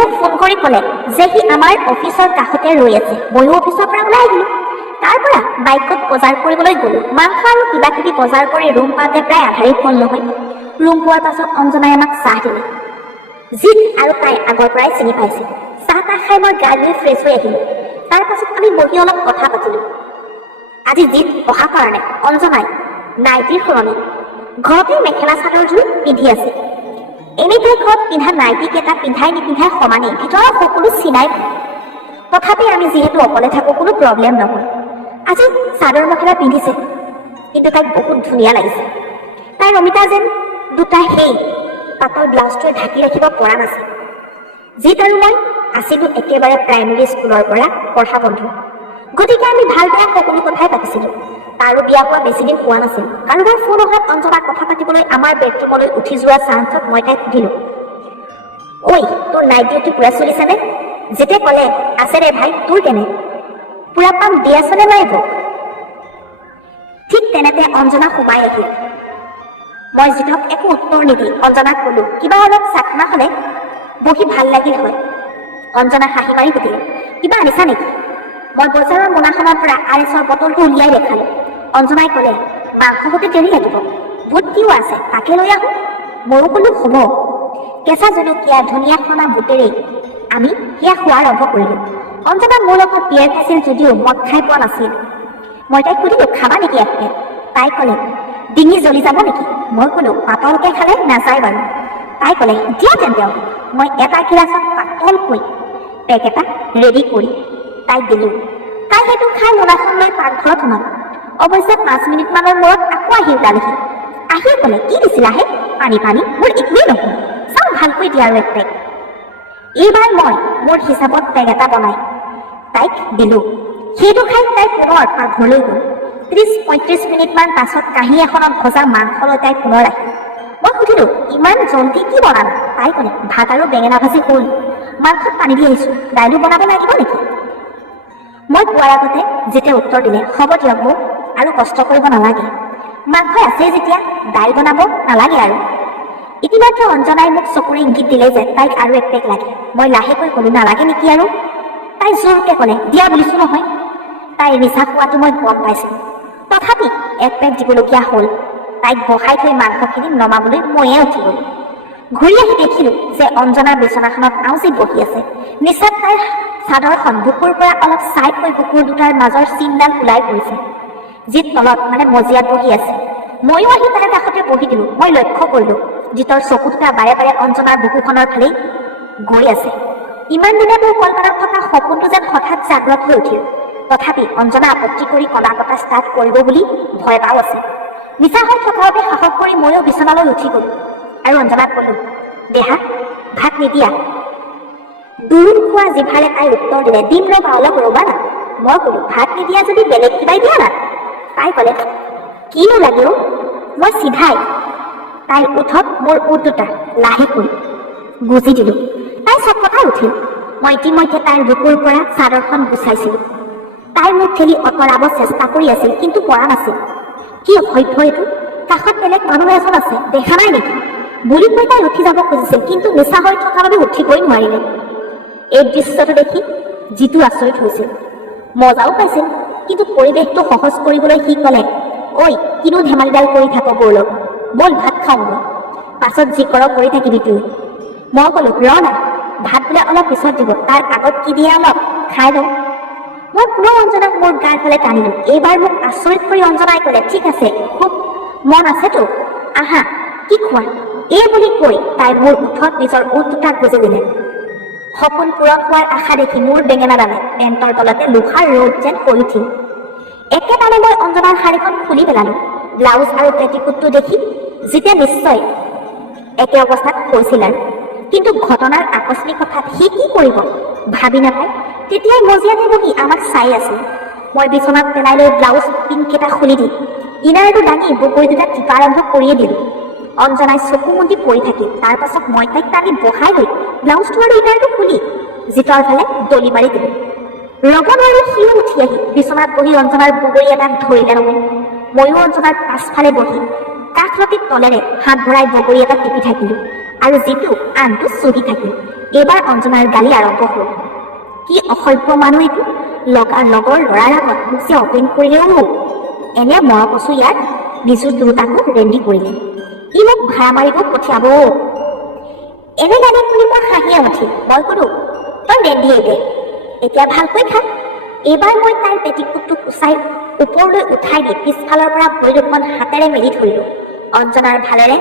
মোক ফোন কৰি ক'লে যে সি আমাৰ অফিচৰ কাষতে ৰৈ আছে। ময়ো অফিচৰ পৰা ওলাই আহিলোঁ। তাৰ পৰা বাইকত বজাৰ কৰিবলৈ গ'লো। মাংস আৰু কিবা কিবি বজাৰ কৰি ৰুম পাওঁতে প্ৰায় আধাৰেই হ'ল নহয়। ৰুম পোৱাৰ পাছত অঞ্জনাই আমাক চাহ দিলে। জিত আৰু তাই আগৰ পৰাই চিনি পাইছিল। চাহ তাহ খাই মই গা ধুই ফ্ৰেছ হৈ আহিলোঁ। তাৰ পাছত আমি বহি অলপ কথা পাতিলোঁ। আজি জিত অহা কাৰণে অঞ্জনাই নাইটিৰ সলনি ঘৰতে মেখেলা চাদৰযোৰ পিন্ধি আছে। এনেই তাই ঘৰত পিন্ধা নাইটি কেইটা পিন্ধাই নিপিন্ধাই সমানেই, ভিতৰৰ সকলো চিনাই পায়। তথাপি আমি যিহেতু অকলে থাকোঁ কোনো প্ৰব্লেম নহয়। আজি চাদৰ মেখেলা পিন্ধিছে, কিন্তু তাইক বহুত ধুনীয়া লাগিছে। তাইৰ অমিতা যেন দুটা সেই পাতল ব্লাউজটোৱে ঢাকি ৰাখিব পৰা নাছিল। জিত আৰু মই আছিলোঁ একেবাৰে প্ৰাইমেৰী স্কুলৰ পৰা পঢ়া বন্ধু। গতিকে আমি ভাল বেয়া সকলো কথাই পাতিছিলোঁ। তাৰো বিয়া হোৱা বেছিদিন হোৱা নাছিল। কাৰোবাৰ ফোন অহাত অঞ্জনাক কথা পাতিবলৈ আমাৰ বেডৰুমলৈ উঠি যোৱা চান্সত মই তাইক সুধিলোঁ, ঐ তোৰ নাইট ডিউটি পুৰা চলিছেনে? জিতে ক'লে, আছে ৰে ভাই, তোৰ কেনে? পুৰা পাম দি আছনে নাই বৌ? ঠিক তেনেতে অঞ্জনা সোমাই আহিল। মই জিতক একো উত্তৰ নিদি অঞ্জনাক ক'লোঁ, কিবা অলপ চাকমা হ'লে বহি ভাল লাগিল হয়। অঞ্জনা হাঁহি মাৰি সুধিলে, কিবা আনিছা নেকি? মই বজাৰৰ মোনাখনৰ পৰা আৰএছৰ বটলটো উলিয়াই দেখালোঁ। অঞ্জনাই ক'লে, মাংস সৈতে দেৰি লাগিব, বুট কিয় আছে তাকে লৈ আহোঁ। ময়ো ক'লোঁ হ'ব। কেঁচা জলকীয়া ধনিয়া সনা বুটেৰেই আমি সেয়া খোৱা আৰম্ভ কৰিলোঁ। অঞ্জনা মোৰ লগত বিয়েৰ খাইছিল যদিও মদ খাই পোৱা নাছিল। মই তাইক সুধিলোঁ, খাবা নেকি এপেক? তাই ক'লে, ডিঙি জ্বলি যাব নেকি? মই ক'লোঁ, পাতলকৈ খালে নাযায় বাৰু। তাই ক'লে, দিয়া তেন্তে। মই এটা গিলাচত পাতলকৈ পেক এটা ৰেডি কৰি তাইক দিলোঁ। তাই সেইটো খাই মোনাখন লৈ পাকঘৰত সোমাল। অৱশ্যে 5 মিনিটমানৰ মূৰত আকৌ আহি ওলালেহি। আহিয়ে ক'লে, কি দিছিলা হে? পানী পানী, মোৰ একোৱেই নহয়, চাওঁ ভালকৈ দিয়া আৰু এক পেক। এইবাৰ মই মোৰ হিচাপত পেক এটা বনাই তাইক দিলোঁ। সেইটো খাই তাই পুনৰ পাকঘৰলৈ গ'ল। 30-35 মিনিটমান পাছত কাঁহী এখনত ভজা মাংস লৈ তাই পুনৰ আহিল। মই সুধিলোঁ, ইমান জল্দি কি বনালা? তাই ক'লে, ভাত আৰু বেঙেনা ভাজি হ'ল, মাংসত পানী দি আহিছোঁ, দাইলো বনাব লাগিব নেকি? মই কোৱাৰ আগতে যেতিয়া উত্তৰ দিলে, হ'ব দিয়ক বৌ, আৰু কষ্ট কৰিব নালাগে, মাংস আছেই যেতিয়া দাইল বনাব নালাগে আৰু। ইতিমধ্যে অঞ্জনাই মোক চকুৰে ইংগিত দিলে যে তাইক আৰু এক পেক লাগে। মই লাহেকৈ ক'লোঁ, নালাগে নেকি আৰু? তাই জোৰকৈ ক'লে, দিয়া বুলিছোঁ নহয়। তাইৰ নিচা খোৱাটো মই গম পাইছিলোঁ, তথাপি এক পেক দিবলগীয়া হ'ল। তাইক বহাই থৈ মাংসখিনি নমাবলৈ ময়ে উঠি গ'লোঁ। ঘূৰি আহি দেখিলোঁ যে অঞ্জনাৰ বিচনাখনত আউজি বহি আছে। নিচাত তাইৰ চাদৰখন বুকুৰ পৰা অলপ ছাইড হৈ বুকুৰ দুটাৰ মাজৰ চিনডাল ওলাই পৰিছে। জিত তলত মানে মজিয়াত বহি আছে। ময়ো আহি তাইৰ কাষতে বহি দিলোঁ। মই লক্ষ্য কৰিলোঁ জিতৰ চকু দুটা বাৰে বাৰে অঞ্জনাৰ বুকুখনৰ ফালেই গৈ আছে। ইমান দিনে মোৰ কল্পনাত থকা সপোনটো যেন হঠাৎ জাগ্ৰত হৈ উঠিল। তথাপি অঞ্জনা আপত্তি কৰি কলা কটা ষ্টাৰ্ট কৰিব বুলি ভয় পাও আছে। নিচা হৈ থকাৰ বাবে সাহস কৰি ময়ো বিচনালৈ উঠি গ'লোঁ আৰু অঞ্জনাক ক'লোঁ, দেহা ভাত নিদিয়া? দুৰুণ খোৱা জিভাৰে তাই উত্তৰ দিলে, দিম ৰ'বা, অলপ ৰ'বা না। মই ক'লোঁ, ভাত নিদিয়া যদি বেলেগ কিবাই দিয়া না। তাই ক'লে, কিনো লাগে? মই চিধাই তাইৰ ওঠত মোৰ ওঠ দুটা লাহেকৈ গুজি দিলোঁ। তাই চটপটাই উঠিল। মই ইতিমধ্যে তাইৰ বুকুৰ পৰা চাদৰখন গুচাইছিলোঁ। তাই মোক ঠেলি অঁতৰাব চেষ্টা কৰি আছিল, কিন্তু পৰা নাছিল। কি অসভ্য এইটো, কাষত বেলেগ মানুহ এজন আছে, দেখা নাই নেকি বুলি কৈ তাই উঠি যাব খুজিছিল, কিন্তু নিচা হৈ থকাৰ বাবে উঠিবই নোৱাৰিলে। এই দৃশ্যটো দেখি জিতু আচৰিত হৈছিল, মজাও পাইছিল, কিন্তু পৰিৱেশটো সহজ কৰিবলৈ সি ক'লে, ঐ কিনো ধেমালিডাল কৰি থাক বৌৰ লগত, ব'ল ভাত খাওঁগৈ, পাছত যি কৰ কৰি থাকিবি তুই। মই ক'লোঁ, ৰ না, ভাত বোলে অলপ পিছত দিব, তাৰ আগত কি দিয়ে অলপ খাই লওঁ। মই পুনৰ অঞ্জনাক মোৰ গাৰ ফালে টানিলোঁ। এইবাৰ মোক আচৰিত কৰি অঞ্জনাই ক'লে, ঠিক আছে, খুব মন আছেতো, আহা, কি খোৱা? এই বুলি কৈ তাই মোৰ ওঠত নিজৰ ওঠ দুটা গুজি দিলে। সপোন পূৰণ হোৱাৰ আশা দেখি মোৰ বেঙেনাডালে পেণ্টৰ তলতে লোহাৰ ৰ'দ যেন হৈ উঠিল। একেবাৰে মই অঞ্জনাৰ শাৰীখন খুলি পেলালোঁ। ব্লাউজ আৰু পেটিকোটটো দেখি জিতে নিশ্চয় একে অৱস্থাত হৈছিল আৰু, কিন্তু ঘটনাৰ আকস্মিকতাত সি কি কৰিব ভাবি নাপায় তেতিয়াই মজিয়াতে বহি আমাক চাই আছিল। মই বিচনাত পেলাই লৈ ব্লাউজ পিনকেইটা খুলি দি ইনাৰটো দাঙি বগৰী দুটা টিপা আৰম্ভ কৰিয়ে দিলোঁ। অঞ্জনাই চকু মুদি পৰি থাকিল। তাৰ পাছত মই তাইক টানি বহাই লৈ ব্লাউজটো আৰু ইনাৰটো খুলি জিতৰ ফালে দলি মাৰি দিলোঁ। ৰ'ব নোৱাৰি সিও উঠি আহি বিচনাত বহি অঞ্জনাৰ বগৰী এটাক ধৰিলে নহয়। ময়ো অঞ্জনাৰ পাছফালে বহি কাষলতিৰ তলেৰে হাত ভৰাই বগৰী এটা টিপি থাকিলোঁ আৰু জিতু আনটো চুহি থাকিল। এইবাৰ অঞ্জনাৰ গালি আৰম্ভ হ'ল। কি অসভ্য মানুহ এইটো, লগৰ ল'ৰাৰ আগত মোক যে অপেন কৰিলেও মোক এনে মৰম কচু ইয়াত নিজৰ দুটাকো ৰেণ্ডি কৰিলে। ই মোক ভাড়া মাৰিব পঠিয়াব। এনে গালি শুনি মোৰ হাঁহিয়ে উঠিল। মই ক'লো, তই ৰেণ্ডিয়ে দে, এতিয়া ভালকৈ থাক। এইবাৰ মই তাইৰ পেটিকোটটো কুচাই ওপৰলৈ উঠাই দি পিছফালৰ পৰা ভৰি দুখন হাতেৰে মেলি ধৰিলোঁ। অঞ্জনাৰ ভালেৰে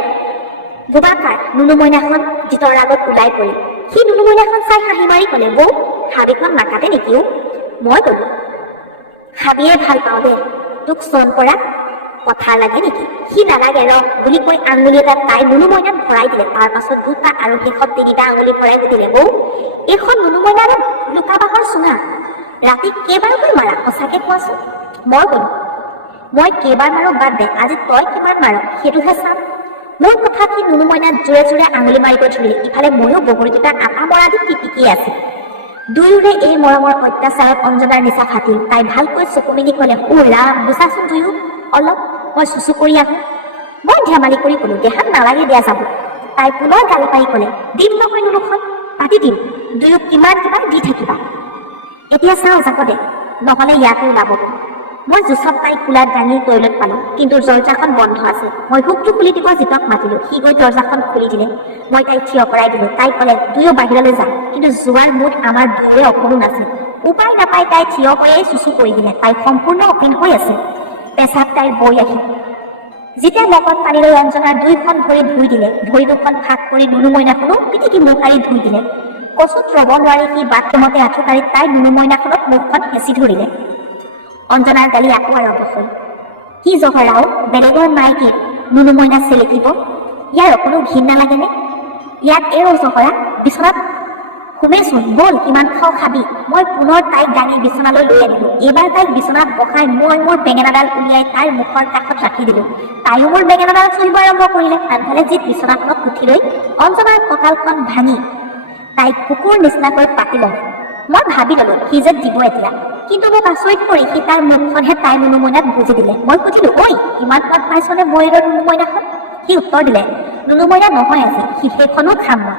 বোবাকাৰ নুনু মইনাখন জিতৰ আগত ওলাই পৰিল। সি নুনু মইনাখন চাই হাঁহি মাৰি ক'লে, বৌ হাবিখন নাকাটে নেকিও? মই ক'লো, হাবিয়ে ভাল পাওঁ দে, তোক চন পৰা কথা লাগে নেকি? সি নালাগে ৰ বুলি কৈ আঙুলি এটা তাই নুনু মইনাত ভৰাই দিলে। তাৰ পাছত দুটা আৰু শেষত তিনিটা আঙুলি ভৰাই সুধিলে, বৌ এইখন নুনু মইনাৰ লুকা বাঁহৰ চুঙা, ৰাতি কেইবাৰকৈ মাৰা সঁচাকে কোৱাচোন? মই ক'লো, মই কেইবাৰ মাৰো বাদ দে, আজি তই কিমান মাৰ সেইটোহে চাম। মোৰ কথা কি নুনু মইনাত জোৰে জোৰে আঙুলি মাৰিব ধৰিলে। ইফালে ময়ো বগৰীকেইটা আটা মৰা দি টিপিকি আছিল। দুয়োৰে এই মৰমৰ অত্যাচাৰত অঞ্জনাৰ নিচা ফাটিল। তাই ভালকৈ চকু মেলি ক'লে, অ ৰাম বুজাচোন দুয়ো অলপ, মই চুচু কৰি আহোঁ। মই ধেমালি কৰি ক'লো, দেহাত নালাগে দিয়া যাব। তাই পুনৰ গালি পাৰি ক'লে, দিম নকৈ নুনুখন, পাতি দিম, দুয়ো কিমান দি থাকিবা। এতিয়া চাওঁ জাকতে, নহ'লে ইয়াতে ওলাব। মই জোচত তাইক কোলাত দাঙি টয়লেট পালোঁ, কিন্তু দৰজাখন বন্ধ আছিল। মই হুকটো খুলি দিব জিতক মাতিলোঁ। সি গৈ দৰজাখন খুলি দিলে। মই তাইক থিয় কৰাই দিলোঁ। তাই ক'লে, দুয়ো বাহিৰলৈ যা। কিন্তু যোৱাৰ মুড আমাৰ দুয়োৰে অকণো নাছিল। উপায় নাপাই তাই থিয় হৈয়ে চুচু কৰি দিলে। তাই সম্পূৰ্ণ অপীন হৈ আছে। পেচাব তাইৰ বৈ আহিল। যেতিয়া লগত পানী লৈ অঞ্জনাৰ দুইখন ভৰি ধুই দিলে, ভৰি দুখন ফাঁক কৰি নুনু মইনাখনো পিটিকি মোহাৰি ধুই দিলে। কচুত ৰ'ব নোৱাৰি সি বাথৰুমতে আঁঠুকাৰি তাই নুনু মইনাখনক মুখখন হেঁচি ধৰিলে। অঞ্জনাৰ গালি আকৌ আৰম্ভ হ'ল। কি জহৰাও, বেলেগৰ মাইকে নুনু মইনা চেলেকিব, ইয়াৰ অকণো ঘিণ নালাগেনে? ইয়াত এই জহৰা বিচনাত শুমেচোন, ব'ল কিমান খাওঁ খাবি। মই পুনৰ তাইক দাঙি বিচনালৈ লৈ আনিলোঁ। এইবাৰ তাইক বিচনাত বহাই মই মোৰ বেঙেনাডাল উলিয়াই তাইৰ মুখৰ কাষত ৰাখি দিলোঁ। তাইও মোৰ বেঙেনাডাল চুহিব আৰম্ভ কৰিলে। আনফালে জিত বিচনাখনত উঠি লৈ অঞ্জনাৰ কঁকালখন ভাঙি তাইক কুকুৰ নিচিনাকৈ পাতি ল'লে। মই ভাবি ল'লোঁ সি যে দিব এতিয়া, কিন্তু মোক আচৰিত কৰি সি তাৰ মুখখনহে তাই নুনু মইনাক বুজি দিলে। মই সুধিলোঁ, ঐ ইমান পথ পাইছনে বৈৰৰ নুনু মইনাখন? সি উত্তৰ দিলে, নুনু মইনা নহয় আজি, সি সেইখনো খাম মই।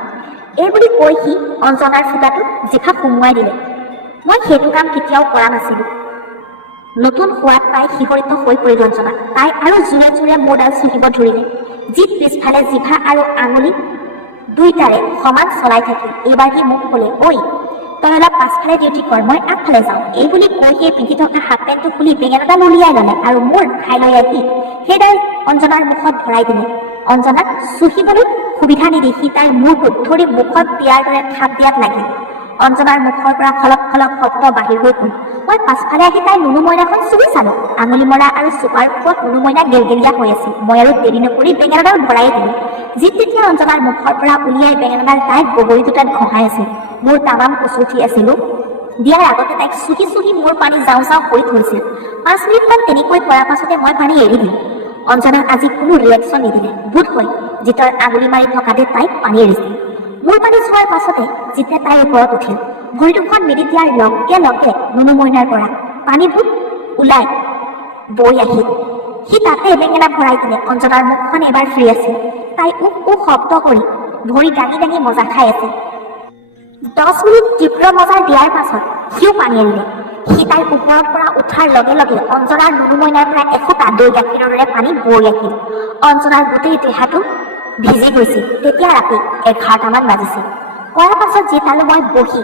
এই বুলি কৈ সি অঞ্জনাৰ ফুটাটোত জিভা সুমুৱাই দিলে। মই সেইটো কাম কেতিয়াও কৰা নাছিলোঁ। নতুন সোৱাদ পাই শিহৰিত হৈ পৰিল অঞ্জনা। তাই আৰু জোৰে জোৰে মোৰডাল চুহিব ধৰিলে। জিত পিছফালে জিভা আৰু আঙুলি দুইটাৰে সমান চলাই থাকিল। এইবাৰ সি মোক ক'লে, ঐ তই অলপ পাছফালে ডিউটি কৰ, মই আগফালে যাওঁ। এই বুলি কৈ সেই পিন্ধি থকা হাফ পেণ্টটো খুলি বেঙেনাডাল উলিয়াই ল'লে আৰু মোৰ খাই লৈ আহি সেইডাল অঞ্জনাৰ মুখত ভৰাই দিলে। অঞ্জনাক চুহিবলৈ সুবিধা নিদি সি তাইৰ মূৰটোত ধৰি মুখত দিয়াৰ দৰে থাপ দিয়াত লাগিল। অঞ্জনাৰ মুখৰ পৰা খলক খলক শব্দ বাহিৰ হৈ গ'ল। মই পাছফালে আহি তাইৰ নুনু মইনাখন চুহি চালোঁ। আঙুলি মৰা আৰু চোপাৰ ওপৰত নুনু মইনা গেলগেলীয়া হৈ আছিল। মই আৰু দেৰি নকৰি বেঙেনাডাল ভৰাই দিলোঁ। জিত তেতিয়া অঞ্জনাৰ মুখৰ পৰা উলিয়াই বেঙেনাডাল তাইক বগৰী দুটাত ঘঁহাই আছিল। মোৰ তামাম কচু উঠি আছিলোঁ। দিয়াৰ আগতে তাইক চুহি চুহি মোৰ পানী যাওঁ যাওঁ কৰি থৈছিল। 5 মিনিটমান তেনেকৈ কৰাৰ পাছতে মই পানী এৰি দিলোঁ। অঞ্জনাক আজি কোনো ৰিয়েকশ্যন নিদিলে। বোধ হয় জিতৰ আঙুলি মাৰি থকাতে তাইক পানী এৰিছিল। মোৰ পানী চোৱাৰ পাছতে জিতে তাইৰ ওপৰত উঠিল। ভৰি দুখন মেলি দিয়াৰ লগে লগে নুনু মইনাৰ পৰা পানীবোৰ ওলাই বৈ আহিল। সি তাতে বেঙেনা ভৰাই দিলে। অঞ্জনাৰ মুখখন এবাৰ ফ্ৰী আছিল। তাই উফ উফ শব্দ কৰি ভৰি দাঙি দাঙি মজা খাই আছিল। 10 মিনিট তীব্ৰ মজা দিয়াৰ পাছত সিও পানী এৰিলে। সি তাইৰ ওপৰৰ পৰা উঠাৰ লগে লগে অঞ্জনাৰ নুনু মইনাৰ পৰা এসোপা দৈ গাখীৰৰ দৰে পানী বৈ আহিল। অঞ্জনাৰ গোটেই দেহাটো ভিজি গৈছিল। তেতিয়া ৰাতি 11টামান বাজিছিল। কৰাৰ পাছত জিত আৰু মই বহি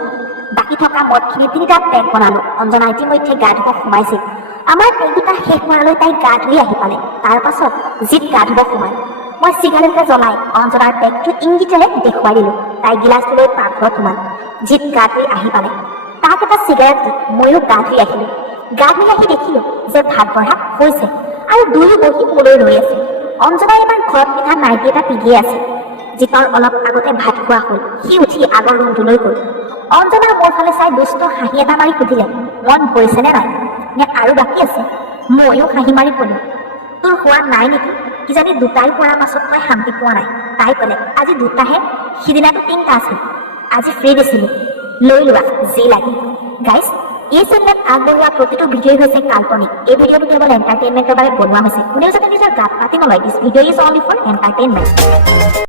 বাকী থকা মদখিনি 3টা পেক বনালোঁ। অঞ্জনা ইতিমধ্যে গা ধুব সোমাইছিল। আমাৰ পেক দুটা শেষ হোৱালৈ তাই গা ধুই আহি পালে। তাৰ পাছত জিত গা ধুব সোমাল। মই চিগাৰেট জ্বলাই অঞ্জনাৰ পেকটো ইংগিতেৰে দেখুৱাই দিলোঁ। তাই গিলাচটো লৈ পাকঘৰত সোমাল। জিত গা ধুই আহি পালে। তাক এটা চিগাৰেট দি ময়ো গা ধুই আহিলোঁ। গা ধুই আহি দেখিলোঁ যে ভাত বঢ়া হৈছে আৰু দুয়ো বহি মোলৈ ৰৈ আছে। অঞ্জনাই এবাৰ ঘৰত পিন্ধা নাইটি এটা পিন্ধিয়ে আছে। জিতৰ অলপ আগতে ভাত খোৱা হ'ল। সি উঠি আগৰ ৰুমটোলৈ গ'ল। অঞ্জনা মোৰ ফালে চাই দুষ্ট হাঁহি এটা মাৰি সুধিলে, মন ভৰিছেনে নাই, নে আৰু বাকী আছে? ময়ো হাঁহি মাৰি ক'লো, তোৰ হোৱা নাই নেকি? কিজানি দুটাই কৰাৰ পাছত তই শান্তি পোৱা নাই। তাই ক'লে, আজি দুটাহে, সিদিনাটো 3টা আছিল। আজি ফ্ৰী দিছিলোঁ, লৈ লোৱা যি লাগে। গাইজ, এই চেনেলত আগবঢ়োৱা প্ৰতিটো ভিডিঅ' হৈছে কাল্পনিক। এই ভিডিঅ'টো কেৱল এণ্টাৰটেইনমেণ্টৰ বাবে বনোৱা হৈছে। কোনেও যাতে নিজৰ গাত পাতি নলয়। This video' is only for entertainment.